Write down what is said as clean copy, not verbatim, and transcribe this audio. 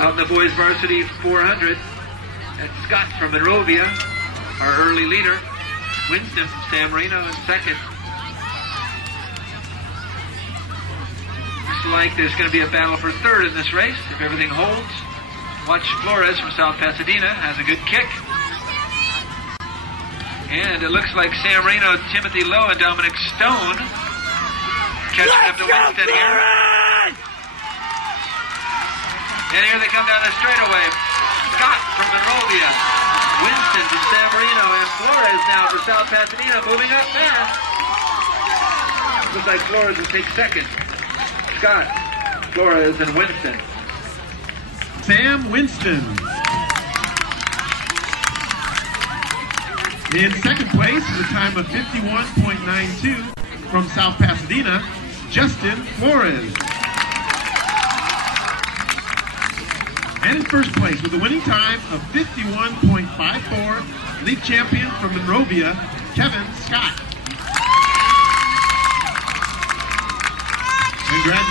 Out in the boys varsity 400, that's Scott from Monrovia, our early leader. Winston from San Marino in second. Looks like there's going to be a battle for third in this race if everything holds. Watch Flores from South Pasadena has a good kick. And it looks like San Marino, Timothy Lowe and Dominic Stone catching up to Winston here. And here they come down the straightaway. Scott from Monrovia, Winston from San Marino, and Flores now for South Pasadena, moving up fast. Looks like Flores will take second. Scott, Flores, and Winston. Sam Winston. In second place with a time of 51.92 from South Pasadena, Justin Flores. And in first place with a winning time of 51.54, league champion from Monrovia, Kevin Scott. Congratulations.